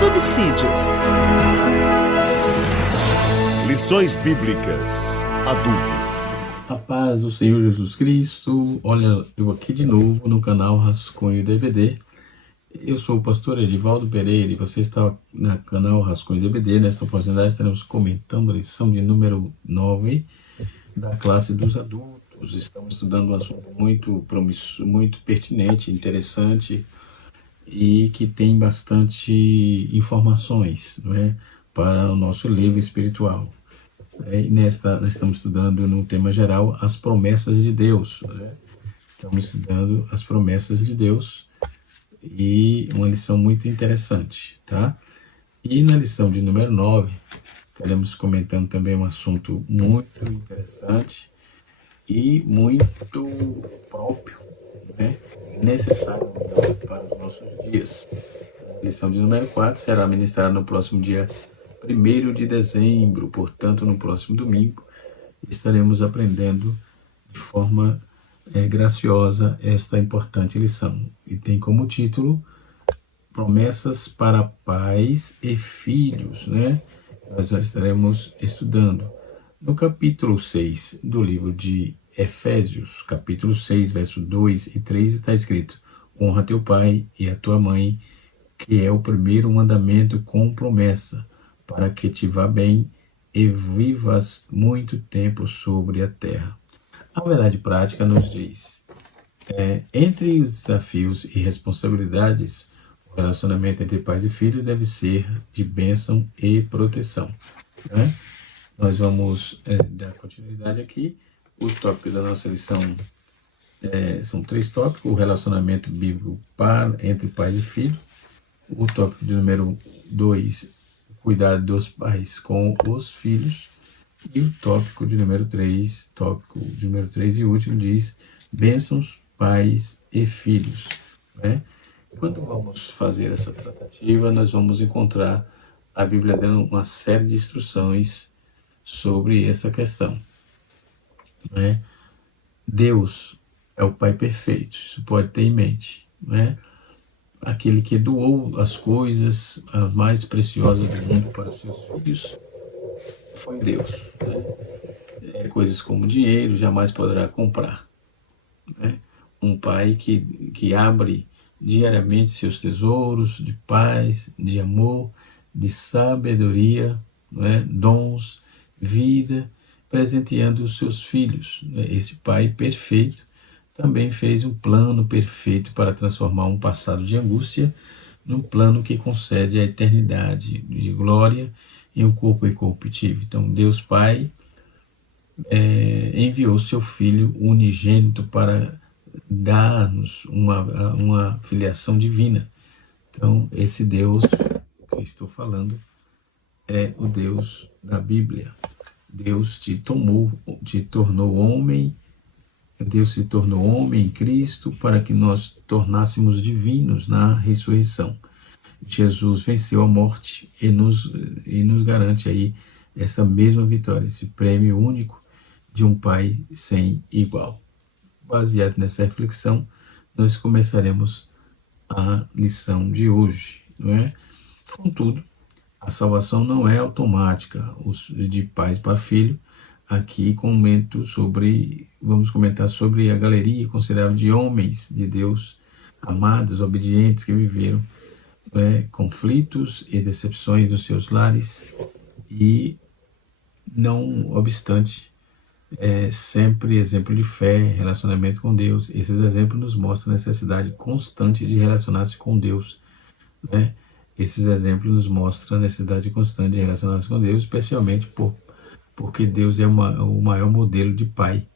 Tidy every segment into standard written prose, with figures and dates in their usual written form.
subsídios. Lições Bíblicas Adultos. A paz do Senhor Jesus Cristo. Olha, eu aqui de novo no canal Rascunho DVD. Eu sou o pastor Edivaldo Pereira e você está no canal Rascunho DVD. Nesta oportunidade estaremos comentando a lição de número 9 da classe dos adultos. Estamos estudando um assunto muito promissor, muito pertinente, interessante e que tem bastante informações, não é, para o nosso livro espiritual. Nós estamos estudando no tema geral as promessas de Deus, né? Estamos estudando as promessas de Deus e uma lição muito interessante, tá? E na lição de número 9, estaremos comentando também um assunto muito interessante e muito próprio, né? Necessário para os nossos dias. A lição de número 4 será ministrada no próximo dia 1º de dezembro, portanto, no próximo domingo, estaremos aprendendo de forma graciosa esta importante lição. E tem como título Promessas para pais e filhos, né? Nós já estaremos estudando. No capítulo 6 do livro de Efésios, capítulo 6, verso 2 e 3, está escrito: honra teu pai e a tua mãe, que é o primeiro mandamento com promessa, para que te vá bem e vivas muito tempo sobre a terra. A verdade prática nos diz, entre os desafios e responsabilidades, o relacionamento entre pais e filhos deve ser de bênção e proteção, né? Nós vamos dar continuidade aqui. Os tópicos da nossa lição são 3 tópicos: o relacionamento bíblico entre pais e filhos, o tópico de número 2, cuidado dos pais com os filhos, e o tópico de número 3, e último, diz bênçãos, pais e filhos, né? Quando vamos fazer essa tratativa, nós vamos encontrar a Bíblia dando uma série de instruções sobre essa questão, né? Deus é o Pai perfeito, isso pode ter em mente, né? Aquele que doou as coisas as mais preciosas do mundo para os seus filhos foi Deus, né? Coisas como dinheiro jamais poderá comprar, né? Um pai que abre diariamente seus tesouros de paz, de amor, de sabedoria, né? Dons, vida, presenteando os seus filhos. Esse pai perfeito também fez um plano perfeito para transformar um passado de angústia num plano que concede a eternidade de glória em um corpo incorruptível. Então, Deus Pai enviou seu Filho unigênito para dar-nos uma filiação divina. Então, esse Deus que estou falando é o Deus da Bíblia. Deus te tornou homem. Deus se tornou homem em Cristo para que nós tornássemos divinos na ressurreição. Jesus venceu a morte e nos garante aí essa mesma vitória, esse prêmio único de um Pai sem igual. Baseado nessa reflexão, nós começaremos a lição de hoje, não é? Contudo, a salvação não é automática, de pai para filho. Aqui vamos comentar sobre a galeria considerável de homens de Deus, amados, obedientes, que viveram conflitos e decepções nos seus lares e, não obstante, sempre exemplo de fé, relacionamento com Deus. Esses exemplos nos mostram a necessidade constante de relacionar-se com Deus, né? Esses exemplos nos mostram a necessidade constante de relacionar-se com Deus, especialmente porque Deus é o maior modelo de pai.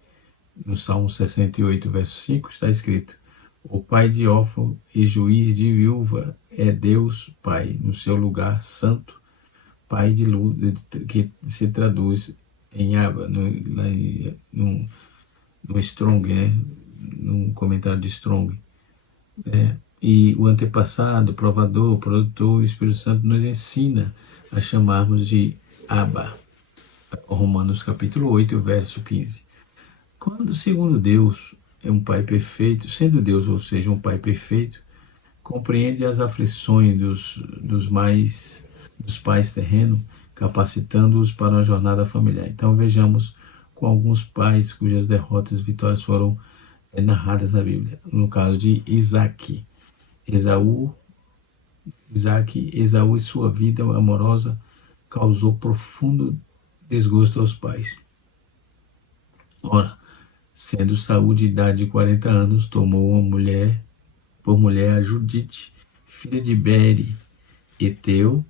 No Salmo 68, verso 5, está escrito: o pai de órfão e juiz de viúva é Deus Pai, no seu lugar santo, pai de luz, que se traduz em Abba, no Strong, né? Num comentário de Strong. E o antepassado, provador, produtor, o Espírito Santo nos ensina a chamarmos de Abba. Romanos capítulo 8, verso 15. Quando, segundo Deus, é um Pai perfeito, sendo Deus, ou seja, um Pai perfeito, compreende as aflições dos pais terrenos, capacitando-os para uma jornada familiar. Então vejamos com alguns pais cujas derrotas e vitórias foram narradas na Bíblia. No caso de Isaac, Esaú e sua vida amorosa causou profundo desgosto aos pais. Ora, sendo Saul de idade de 40 anos, tomou por mulher a Judite, filha de Beri, Eteu,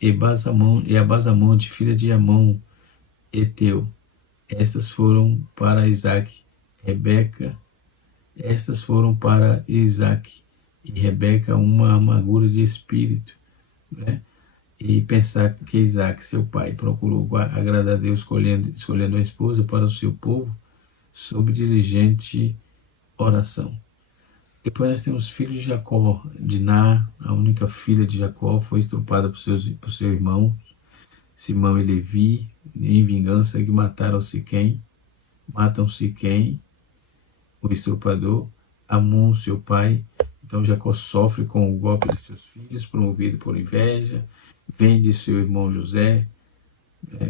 e a Basamonte, filha de Amon, Eteu. Estas foram para Isaac e Rebeca uma amargura de espírito, né? E pensar que Isaac, seu pai, procurou agradar a Deus escolhendo uma esposa para o seu povo sob diligente oração. Depois nós temos filhos de Jacó. Diná, a única filha de Jacó, foi estrupada por seu irmão Simão e Levi, em vingança que matam Siquém, o estuprador, Amon, seu pai. Então Jacó sofre com o golpe de seus filhos, promovido por inveja, vende seu irmão José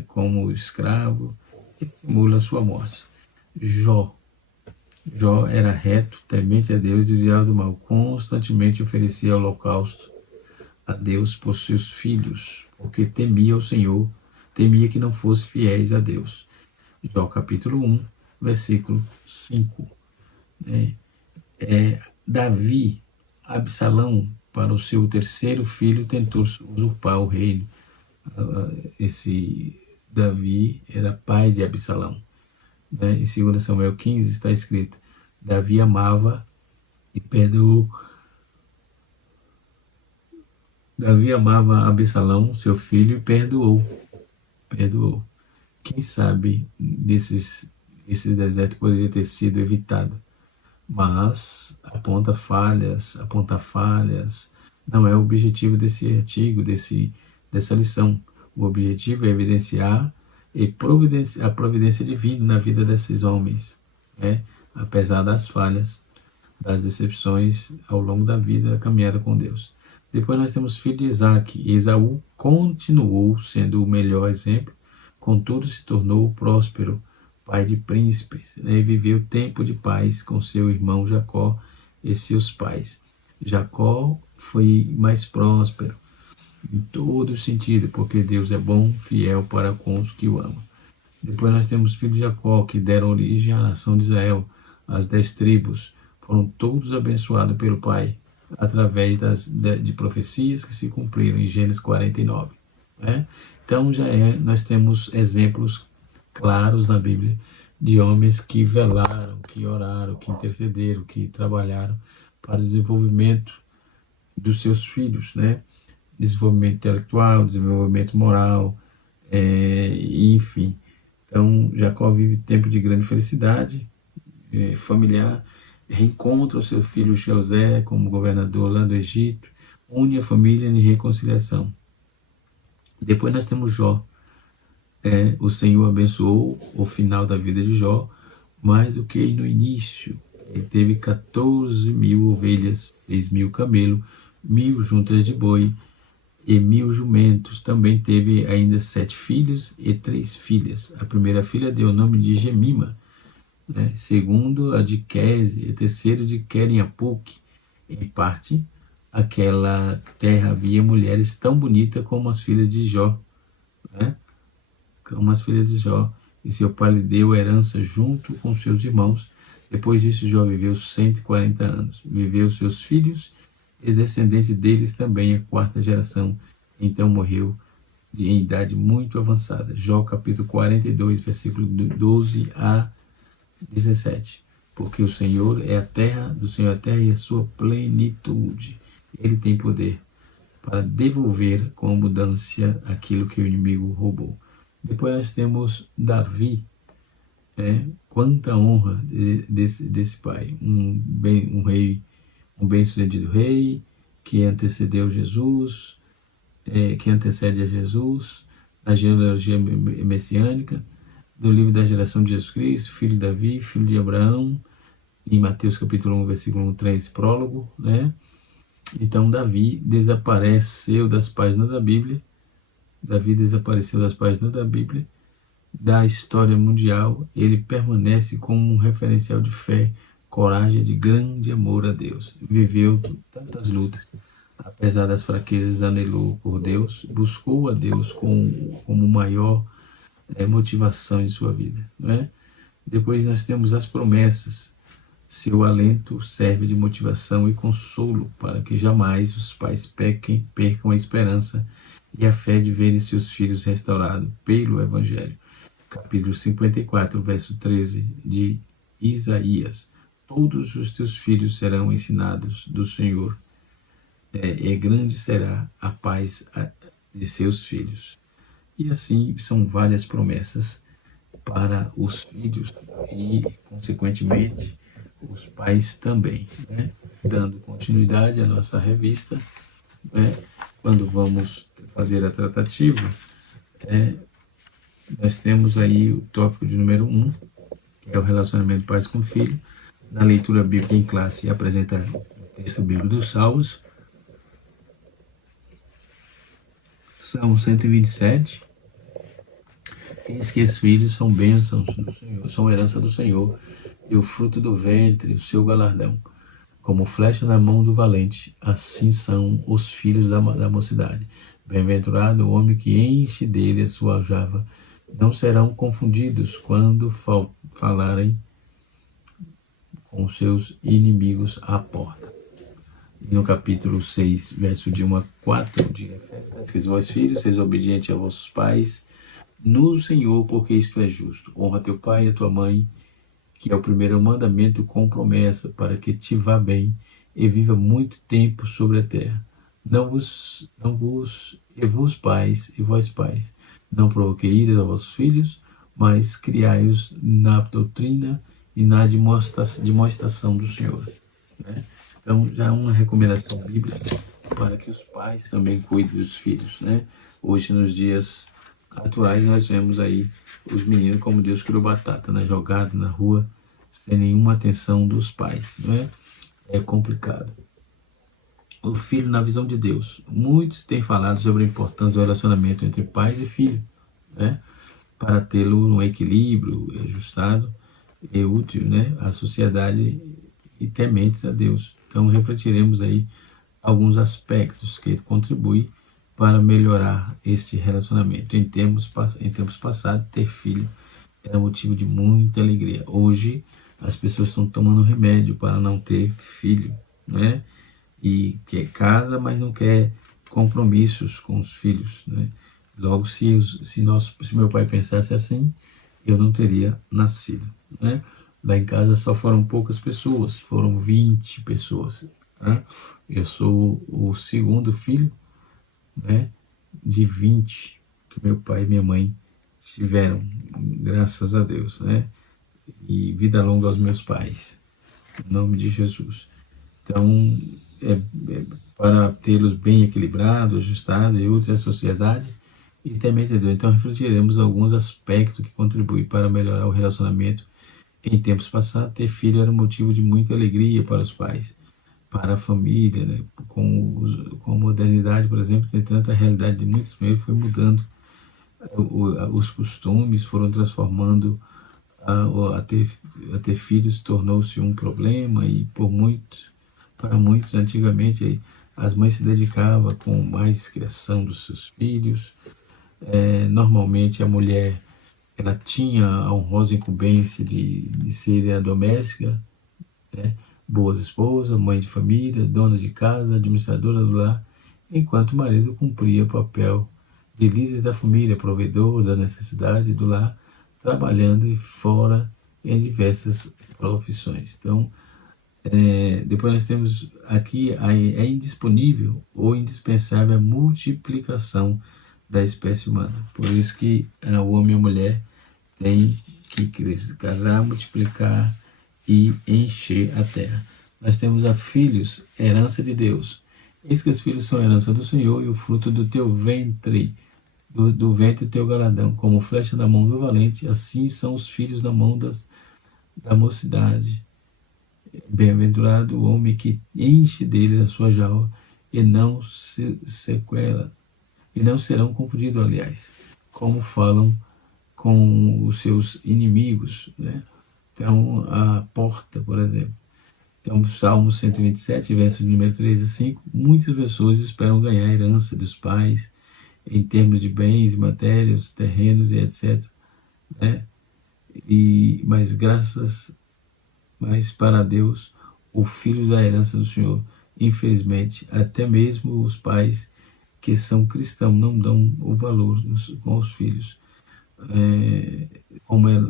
como escravo e simula sua morte. Jó era reto, temente a Deus e desviado do mal. Constantemente oferecia holocausto a Deus por seus filhos, porque temia o Senhor, temia que não fossem fiéis a Deus. Jó capítulo 1, versículo 5. Davi, Absalão, para o seu terceiro filho, tentou usurpar o reino. Esse Davi era pai de Absalão. Em 2 Samuel 15 está escrito: Davi amava e perdoou. Davi amava Absalão, seu filho, e perdoou. Quem sabe esses desertos poderia ter sido evitado. Mas apontar falhas não é o objetivo desse artigo, dessa lição. O objetivo é evidenciar a providência divina na vida desses homens, apesar das falhas, das decepções ao longo da vida, a caminhada com Deus. Depois nós temos filho de Isaac. Esaú continuou sendo o melhor exemplo, contudo se tornou próspero, pai de príncipes, e viveu tempo de paz com seu irmão Jacó e seus pais. Jacó foi mais próspero em todo sentido, porque Deus é bom, fiel para com os que o amam. Depois nós temos filhos de Jacó, que deram origem à nação de Israel. As 10 tribos foram todos abençoados pelo Pai, através de profecias que se cumpriram em Gênesis 49. Então nós temos exemplos claros na Bíblia de homens que velaram, que oraram, que intercederam, que trabalharam para o desenvolvimento dos seus filhos, desenvolvimento intelectual, desenvolvimento moral, enfim. Então Jacó vive tempo de grande felicidade familiar, reencontra o seu filho José como governador lá do Egito, une a família em reconciliação. Depois nós temos Jó. O Senhor abençoou o final da vida de Jó mais do que no início. Ele teve 14.000 ovelhas, 6.000 camelos, 1.000 juntas de boi e 1.000 jumentos. Também teve ainda 7 filhos e 3 filhas. A primeira filha deu o nome de Gemima, segundo a de Queze, e terceiro de Queriapuque. Em parte, aquela terra havia mulheres tão bonitas como as filhas de Jó, e seu pai lhe deu herança junto com seus irmãos. Depois disso, Jó viveu 140 anos. Viveu seus filhos e descendente deles também, a 4ª geração. Então morreu em idade muito avançada. Jó capítulo 42, versículo 12 a 17. Porque o Senhor é a terra, do Senhor é a terra e a sua plenitude. Ele tem poder para devolver com abundância aquilo que o inimigo roubou. Depois nós temos Davi. Quanta honra desse pai. Um bem-sucedido rei, que antecedeu Jesus, que antecede a Jesus, a genealogia messiânica, do livro da geração de Jesus Cristo, filho de Davi, filho de Abraão, em Mateus capítulo 1, versículo 1, 3, prólogo, Então Davi desapareceu das páginas da Bíblia. Davi desapareceu das páginas da Bíblia, da história mundial. Ele permanece como um referencial de fé, coragem, de grande amor a Deus. Viveu tantas lutas, apesar das fraquezas, anelou por Deus, buscou a Deus como maior motivação em sua vida, não é? Depois nós temos as promessas. Seu alento serve de motivação e consolo para que jamais os pais percam a esperança e a fé de verem seus filhos restaurados pelo Evangelho. Capítulo 54, verso 13 de Isaías. Todos os teus filhos serão ensinados do Senhor, e grande será a paz de seus filhos. E assim são várias promessas para os filhos e, consequentemente, os pais também, né? Dando continuidade à nossa revista, né? Quando vamos fazer a tratativa, nós temos aí o tópico de número 1, que é o relacionamento pais com filho. Na leitura bíblica em classe, apresentar o texto bíblico dos Salmos. Salmo 127. Eis que os filhos são bênçãos do Senhor, são herança do Senhor, e o fruto do ventre, o seu galardão. Como flecha na mão do valente, assim são os filhos da mocidade. Bem-aventurado o homem que enche dele a sua aljava. Não serão confundidos quando falarem com seus inimigos à porta. E no capítulo 6, verso de 1 a 4 de Efésios, está escrito: vós filhos, seis obedientes a vossos pais no Senhor, porque isto é justo. Honra teu pai e a tua mãe, que é o primeiro mandamento com promessa, para que te vá bem e viva muito tempo sobre a terra. E vos pais, e vós pais, não provoquei ira a vossos filhos, mas criai-os na doutrina e na demonstração do Senhor, né? Então, já é uma recomendação bíblica para que os pais também cuidem dos filhos, né? Hoje, nos dias atuais, nós vemos aí os meninos como Deus criou batata, né? Jogado na rua, sem nenhuma atenção dos pais, né? É complicado. O filho na visão de Deus. Muitos têm falado sobre a importância do relacionamento entre pais e filho, né? Para tê-lo no equilíbrio ajustado e útil, né? À sociedade e tementes a Deus. Então, refletiremos aí alguns aspectos que contribuem para melhorar este relacionamento. Em tempos passados, ter filho era motivo de muita alegria. Hoje, as pessoas estão tomando remédio para não ter filho, né? E quer casa, mas não quer compromissos com os filhos, né? Logo, se meu pai pensasse assim, eu não teria nascido, né? Lá em casa só foram poucas pessoas, foram 20 pessoas, né? Eu sou o segundo filho, né, de 20 que meu pai e minha mãe tiveram, graças a Deus, né? E vida longa aos meus pais, em nome de Jesus. Então, para tê-los bem equilibrados, ajustados e úteis à sociedade e temente a Deus. Então, refletiremos alguns aspectos que contribuem para melhorar o relacionamento. Em tempos passados, ter filho era motivo de muita alegria para os pais, para a família, né? Com a modernidade, por exemplo, entretanto, a realidade de muitos famílias foi mudando. Os costumes foram transformando, a ter filhos tornou-se um problema, e para muitos, antigamente, as mães se dedicavam com mais criação dos seus filhos. Normalmente, a mulher ela tinha a honrosa incumbência de ser a doméstica, né? Boas esposas, mãe de família, dona de casa, administradora do lar, enquanto o marido cumpria o papel de líder da família, provedor da necessidade do lar, trabalhando e fora em diversas profissões. Então, depois nós temos aqui, é indisponível ou indispensável a multiplicação da espécie humana. Por isso que o homem e a mulher têm que casar, multiplicar e encher a terra. Nós temos a filhos, herança de Deus. Eis que os filhos são herança do Senhor, e o fruto do teu ventre, do ventre teu galardão, como flecha na mão do valente, assim são os filhos na mão da mocidade. Bem-aventurado o homem que enche dele a sua jaula e não se sequela, e não serão confundidos, aliás, como falam com os seus inimigos, né? Então, a porta, por exemplo. Então, Salmo 127, versos de número 3 a 5, muitas pessoas esperam ganhar a herança dos pais em termos de bens, matérias, terrenos e etc. Né? Mas para Deus, o filho da herança do Senhor, infelizmente, até mesmo os pais que são cristãos não dão o valor com os filhos.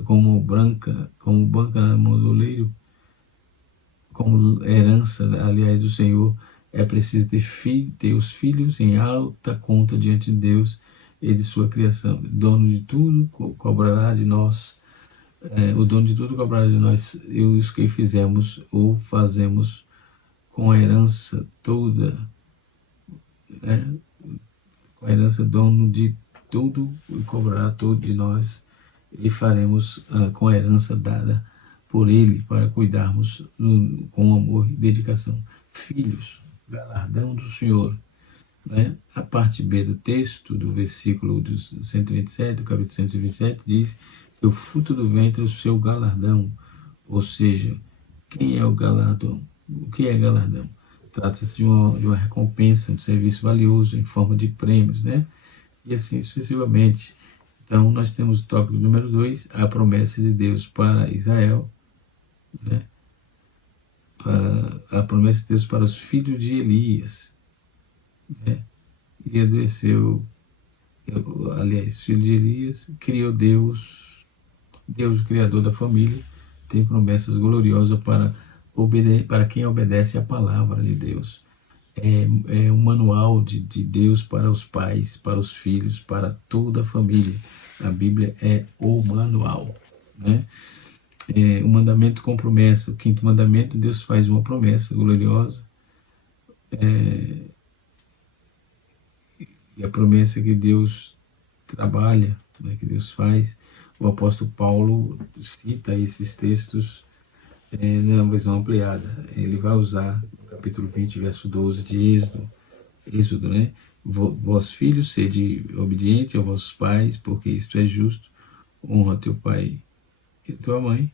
Como banca na mão do oleiro, como herança, aliás, do Senhor, é preciso ter os filhos em alta conta diante de Deus e de sua criação. Dono de tudo cobrará de nós, o dono de tudo cobrará de nós os que fizemos ou fazemos com a herança toda, com a herança, dono de tudo cobrará todo de nós e faremos com a herança dada por ele para cuidarmos com amor e dedicação. Filhos, galardão do Senhor. Né? A parte B do texto, do versículo 127, do capítulo 127, diz que o fruto do ventre é o seu galardão. Ou seja, quem é o galardão? O que é galardão? Trata-se de uma recompensa, de um serviço valioso em forma de prêmios, né? E assim sucessivamente. Então, nós temos o tópico número 2, a promessa de Deus para Israel, né? A promessa de Deus para os filhos de Elias, né? E adoeceu, aliás, filho de Elias, criou Deus, o Criador da família, tem promessas gloriosas para quem obedece à palavra de Deus. É um manual de Deus para os pais, para os filhos, para toda a família. A Bíblia é o manual, né? O mandamento com promessa. O quinto mandamento, Deus faz uma promessa gloriosa. E a promessa que Deus trabalha, né, que Deus faz. O apóstolo Paulo cita esses textos na visão ampliada. Ele vai usar no capítulo 20, verso 12 de Êxodo, né? Vós filhos, sede obedientes aos vossos pais, porque isto é justo. Honra teu pai e tua mãe,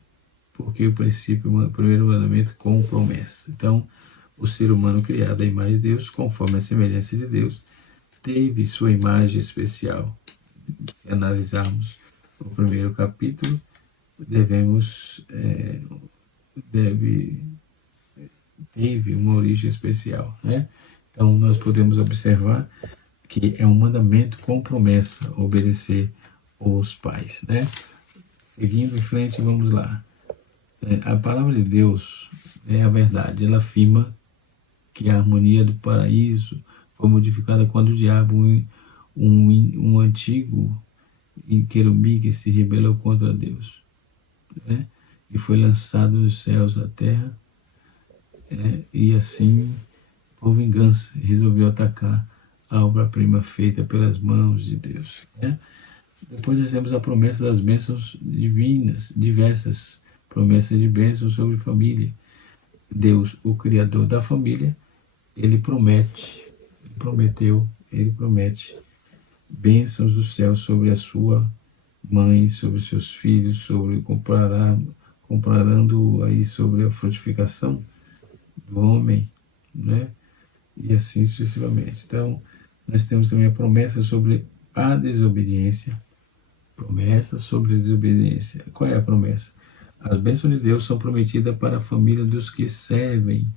porque o primeiro mandamento com promessa. Então, o ser humano criado à imagem de Deus, conforme a semelhança de Deus, teve sua imagem especial. Se analisarmos o primeiro capítulo, teve uma origem especial, né? Então, nós podemos observar que é um mandamento com promessa, obedecer aos pais, né? Seguindo em frente, vamos lá. A palavra de Deus é a verdade. Ela afirma que a harmonia do paraíso foi modificada quando o diabo, um antigo querubim que se rebelou contra Deus, né? E foi lançado dos céus à terra, e assim, por vingança, resolveu atacar a obra-prima feita pelas mãos de Deus, né? Depois nós temos a promessa das bênçãos divinas, diversas promessas de bênçãos sobre a família. Deus, o Criador da família, ele promete bênçãos do céu sobre a sua mãe, sobre seus filhos, comparando aí sobre a frutificação do homem, né? E assim sucessivamente. Então, nós temos também a promessa sobre a desobediência. Promessa sobre a desobediência. Qual é a promessa? As bênçãos de Deus são prometidas para a família dos que servem,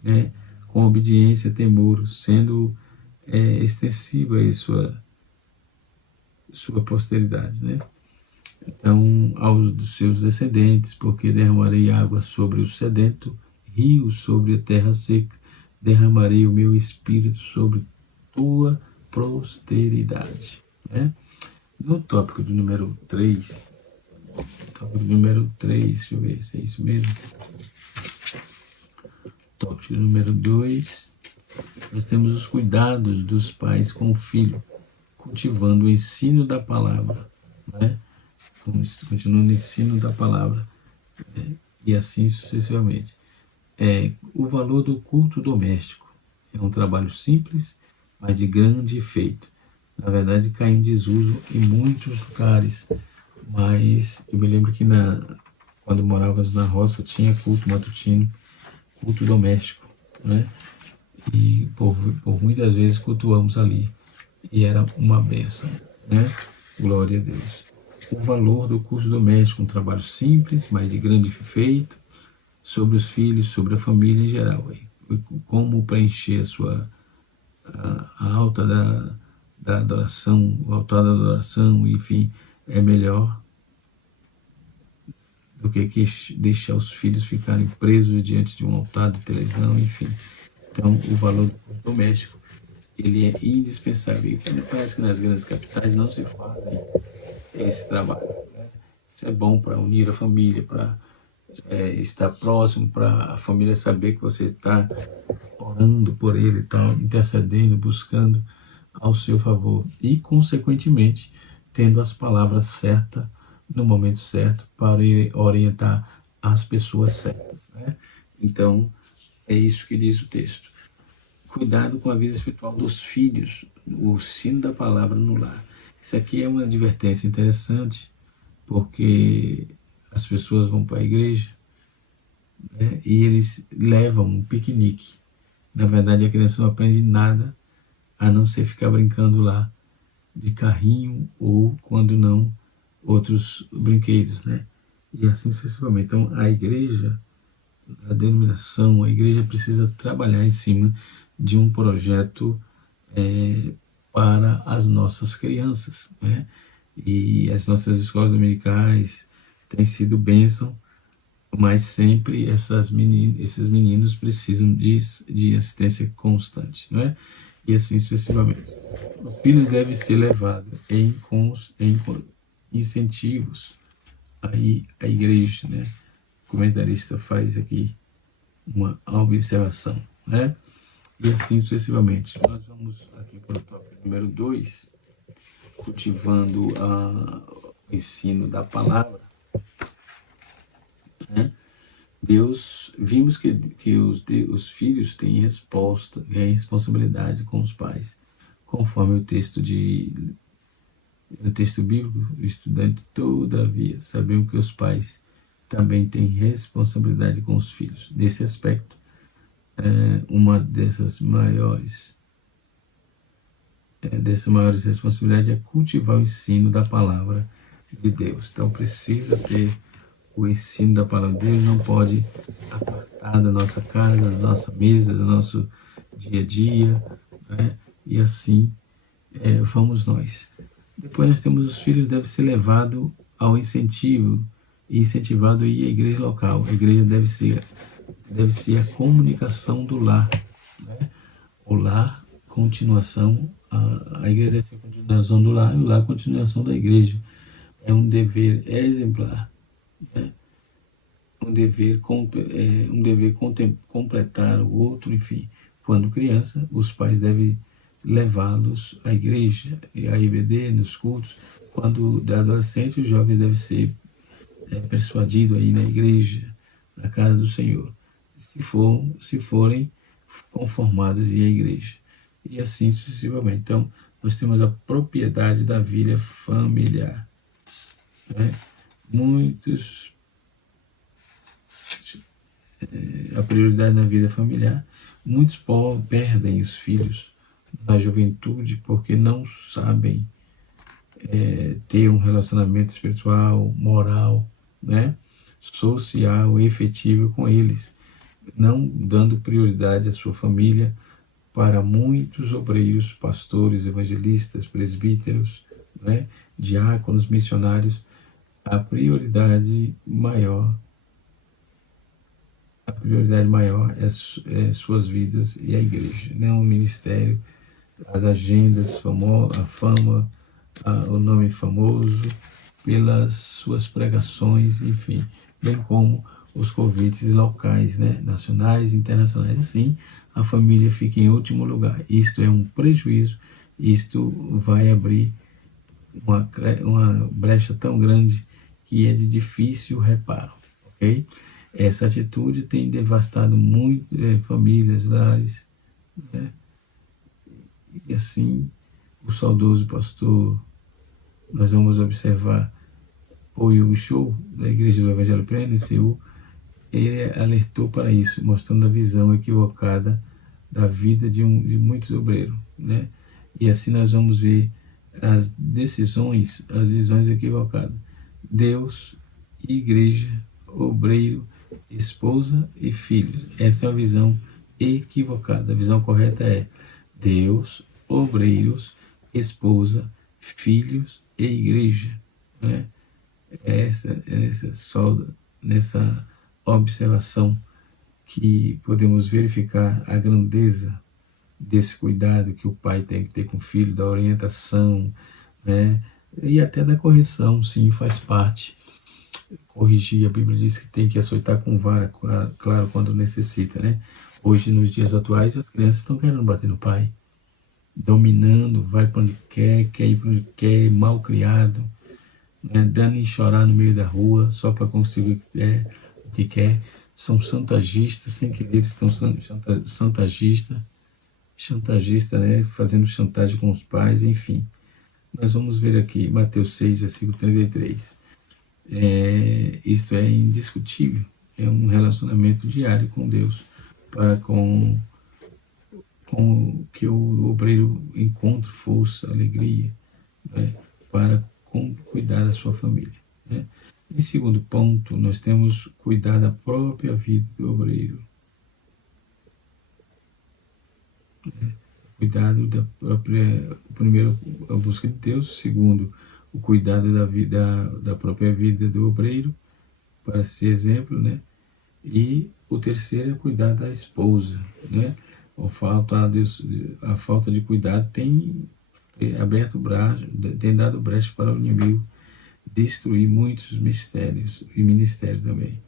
né? Com obediência, temor, sendo extensiva aí sua posteridade, né? Então, aos dos seus descendentes, porque derramarei água sobre o sedento, rios sobre a terra seca, derramarei o meu espírito sobre tua posteridade, né? No tópico do número 3, deixa eu ver se é isso mesmo. Tópico número 2, nós temos os cuidados dos pais com o filho, cultivando o ensino da palavra, né? Continuando o ensino da palavra, e assim sucessivamente. O valor do culto doméstico. É um trabalho simples, mas de grande efeito. Na verdade, caiu em desuso em muitos lugares, mas eu me lembro que quando morávamos na roça tinha culto matutino, culto doméstico, né? E por muitas vezes cultuamos ali, e era uma bênção, né? Glória a Deus. O valor do culto doméstico, um trabalho simples, mas de grande efeito, sobre os filhos, sobre a família em geral. Como preencher a alta da adoração, o altar da adoração, enfim, é melhor do que deixar os filhos ficarem presos diante de um altar de televisão, enfim. Então, o valor do culto doméstico, ele é indispensável. E parece que nas grandes capitais não se fazem esse trabalho, né? Isso é bom para unir a família, para estar próximo, para a família saber que você está orando por ele, está intercedendo, buscando ao seu favor e, consequentemente, tendo as palavras certas no momento certo para orientar as pessoas certas, né? Então, é isso que diz o texto. Cuidado com a vida espiritual dos filhos, o ensino da palavra no lar. Isso aqui é uma advertência interessante, porque as pessoas vão para a igreja, né, e eles levam um piquenique. Na verdade, a criança não aprende nada, a não ser ficar brincando lá de carrinho ou, quando não, outros brinquedos, né? E assim sucessivamente. Então, a igreja, a denominação, a igreja precisa trabalhar em cima de um projeto para as nossas crianças, né? E as nossas escolas dominicais têm sido bênção, mas sempre esses meninos precisam de assistência constante, não é? E assim sucessivamente. Os filhos devem ser levados em incentivos aí a igreja, né? O comentarista faz aqui uma observação, né? E assim sucessivamente. Nós vamos aqui para o tópico número 2, cultivando o ensino da palavra, né? Vimos que os filhos têm responsabilidade com os pais, conforme o texto bíblico. O estudante, todavia, sabemos que os pais também têm responsabilidade com os filhos. Nesse aspecto, uma dessas maiores responsabilidades é cultivar o ensino da palavra de Deus. Então, precisa ter o ensino da palavra de Deus, não pode apartar da nossa casa, da nossa mesa, do nosso dia a dia, né? E assim vamos nós. Depois nós temos os filhos devem ser levados ao incentivado a ir à igreja local. A igreja deve ser a comunicação do lar, né? O lar, continuação, a igreja deve ser a continuação do lar, e o lar, a continuação da igreja. É um dever exemplar, né? Um dever completar o outro, enfim. Quando criança, os pais devem levá-los à igreja, à IBD, nos cultos. Quando adolescente, os jovens devem ser persuadidos aí na igreja, na casa do Senhor, se forem conformados à igreja. E assim sucessivamente. Então, nós temos a propriedade da vida familiar, né? A prioridade na vida familiar. Muitos perdem os filhos na juventude porque não sabem ter um relacionamento espiritual, moral, né? Social e efetivo com eles, não dando prioridade à sua família. Para muitos obreiros, pastores, evangelistas, presbíteros, né, diáconos, missionários, a prioridade maior é suas vidas e a igreja, não o ministério, as agendas, a fama, o nome famoso, pelas suas pregações, enfim, bem como os convites locais, né, nacionais e internacionais. Assim, a família fica em último lugar. Isto é um prejuízo, isto vai abrir uma brecha tão grande que é de difícil reparo, ok? Essa atitude tem devastado muito famílias, lares, né? E assim, o saudoso pastor, nós vamos observar, o Hugo Show, da Igreja do Evangelho Pleno, em Seul, ele alertou para isso, mostrando a visão equivocada da vida de muitos obreiros, né? E assim nós vamos ver as decisões, as visões equivocadas. Deus, igreja, obreiro, esposa e filhos. Essa é uma visão equivocada. A visão correta é Deus, obreiros, esposa, filhos e igreja, né? Nessa observação que podemos verificar a grandeza desse cuidado que o pai tem que ter com o filho, da orientação, né? E até da correção, sim, faz parte. Corrigir, a Bíblia diz que tem que açoitar com vara, claro, quando necessita, né? Hoje, nos dias atuais, as crianças estão querendo bater no pai, dominando, vai para onde quer ir para onde quer, mal criado, né? Dando em chorar no meio da rua, só para conseguir o que quer. São chantagistas, sem querer, estão chantagistas, né? Fazendo chantagem com os pais, enfim. Nós vamos ver aqui, Mateus 6, versículo 33. Isto é indiscutível, é um relacionamento diário com Deus, para com que o obreiro encontre força, alegria, né? Para cuidar da sua família, né? Em segundo ponto, nós temos cuidar da própria vida do obreiro. Cuidado da própria, primeiro, a busca de Deus. Segundo, o cuidado da própria vida do obreiro, para ser exemplo, né? E o terceiro é cuidar da esposa, né? A falta de cuidado tem aberto braço, tem dado brecha para o inimigo destruir muitos mistérios e ministérios também,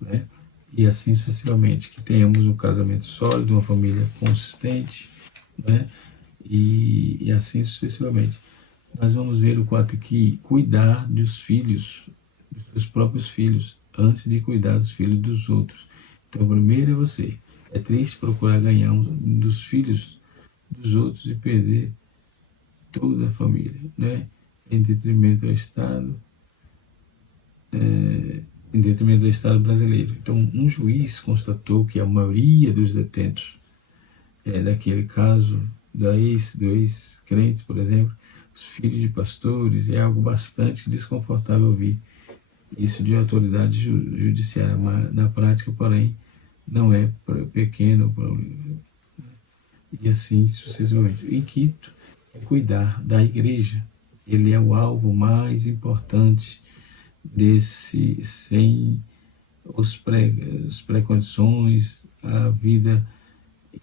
né? E assim sucessivamente, que tenhamos um casamento sólido, uma família consistente, né? E assim sucessivamente. Nós vamos ver o quarto aqui, cuidar dos filhos, dos seus próprios filhos, antes de cuidar dos filhos dos outros. Então, o primeiro é você. É triste procurar ganhar um dos filhos dos outros e perder toda a família, né? Em detrimento do Estado brasileiro. Então, um juiz constatou que a maioria dos detentos daquele caso do ex-crente, por exemplo, os filhos de pastores, é algo bastante desconfortável ouvir isso de autoridade judiciária, mas na prática, porém, não é pequeno problema. E assim sucessivamente. Em quinto, é cuidar da igreja. Ele é o alvo mais importante sem os pré-condições, a vida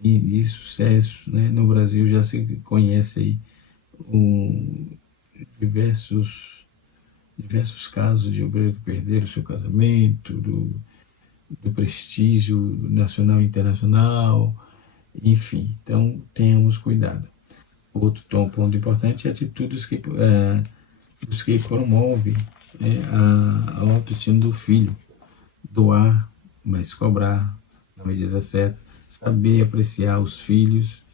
de sucesso, né? No Brasil já se conhece aí diversos casos de obreiros que perderam o seu casamento, do prestígio nacional e internacional, enfim. Então, tenhamos cuidado. Outro ponto importante é atitudes que promovem a autoestima do filho. Doar, mas cobrar na medida certa. Saber apreciar os filhos,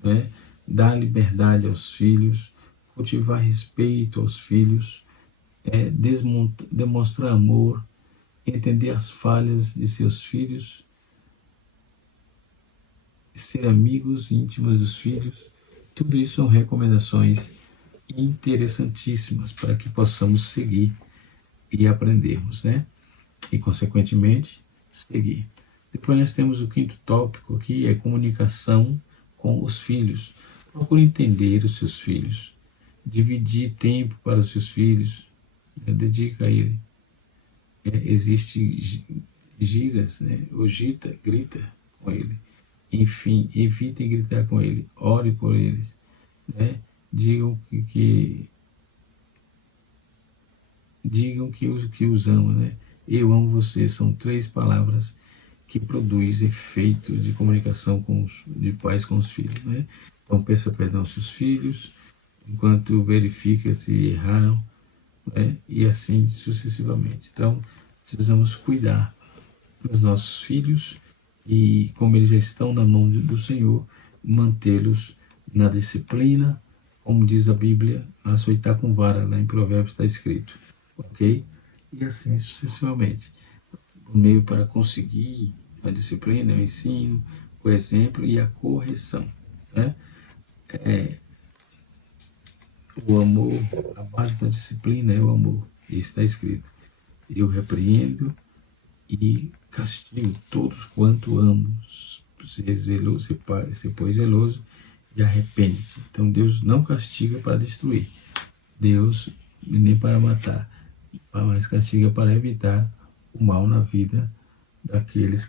né? Dar liberdade aos filhos, cultivar respeito aos filhos, demonstrar amor, entender as falhas de seus filhos, ser amigos íntimos dos filhos. Tudo isso são recomendações interessantíssimas para que possamos seguir e aprendermos, né? E, consequentemente, seguir. Depois nós temos o quinto tópico aqui, é comunicação com os filhos. Procure entender os seus filhos, dividir tempo para os seus filhos, dedica a ele. Existe giras, né? Grita com ele. Enfim, evitem gritar com ele, ore por eles, né? Digam que os amam, né? Eu amo você, são 3 palavras que produzem efeito de comunicação de pais com os filhos, né? Então, peça perdão aos seus filhos, enquanto verifica se erraram, né? E assim sucessivamente. Então, precisamos cuidar nos nossos filhos e, como eles já estão na mão do Senhor, mantê-los na disciplina, como diz a Bíblia, açoitar com vara, lá em Provérbios está escrito, ok? E assim sucessivamente. O meio para conseguir a disciplina, o ensino, o exemplo e a correção, né? O amor, a base da disciplina é o amor, isso está escrito. Eu repreendo e castigo todos quanto amo. Ser zeloso, ser pois zeloso e arrepende-te. Então Deus não castiga para destruir, Deus nem para matar, mas castiga para evitar o mal na vida daqueles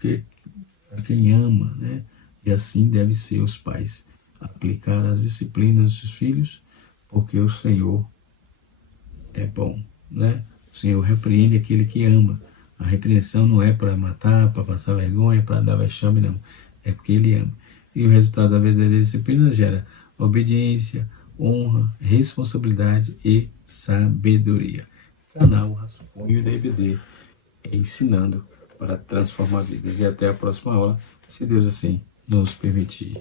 a quem ama, né? E assim deve ser os pais, aplicar as disciplinas dos seus filhos, porque o Senhor é bom, né? O Senhor repreende aquele que ama. A repreensão não é para matar, para passar vergonha, para dar vexame, não. É porque Ele ama. E o resultado da verdadeira disciplina gera obediência, honra, responsabilidade e sabedoria. Canal Rascunho da EBD, ensinando para transformar vidas. E até a próxima aula, se Deus assim nos permitir.